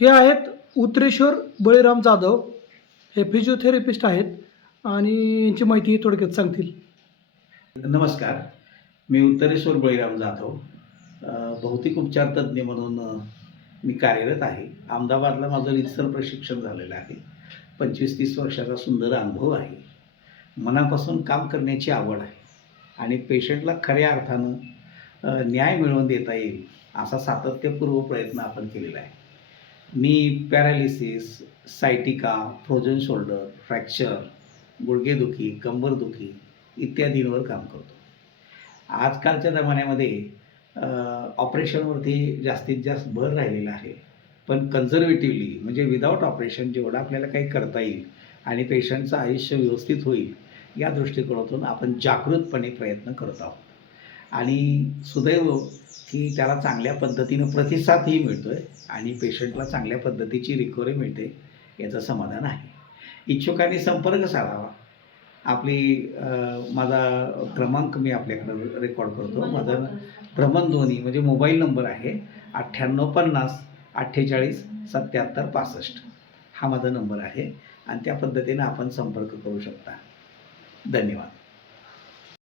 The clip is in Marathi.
हे आहेत उत्तरेश्वर बळीराम जाधव. हे फिजिओथेरपिस्ट आहेत आणि यांची माहिती थोडक्यात सांगतील. नमस्कार, मी उत्तरेश्वर बळीराम जाधव. भौतिक उपचार तज्ज्ञ म्हणून मी कार्यरत आहे. अहमदाबादला माझं रीतसर प्रशिक्षण झालेलं आहे. 25-30 वर्षाचा सुंदर अनुभव आहे. मनापासून काम करण्याची आवड आहे आणि पेशंटला खऱ्या अर्थानं न्याय मिळवून देता येईल असा सातत्यपूर्व प्रयत्न आपण केलेला आहे. मी paralysis, sciatica, frozen shoulder, fracture, गुडघेदुखी, कंबरदुखी इत्यादींवर काम करतो. आजकालच्या जमान्यामध्ये ऑपरेशनवरती जास्तीत जास्त भर राहिलेला आहे, पण कन्झर्वेटिव्हली म्हणजे विदाऊट ऑपरेशन जेवढं आपल्याला काही करता येईल आणि पेशंटचं आयुष्य व्यवस्थित होईल या दृष्टिकोनातून आपण जागृतपणे प्रयत्न करत आहोत. आणि सुदैव की त्याला चांगल्या पद्धतीनं प्रतिसादही मिळतो आहे आणि पेशंटला चांगल्या पद्धतीची रिकव्हरी मिळते याचं समाधान आहे. इच्छुकांनी संपर्क साधावा. माझा क्रमांक मी आपल्याकडं रेकॉर्ड करतो. माझा भ्रमणध्वनी म्हणजे मोबाईल नंबर आहे 9850 48 77 65. हा माझा नंबर आहे आणि त्या पद्धतीनं आपण संपर्क करू शकता. धन्यवाद.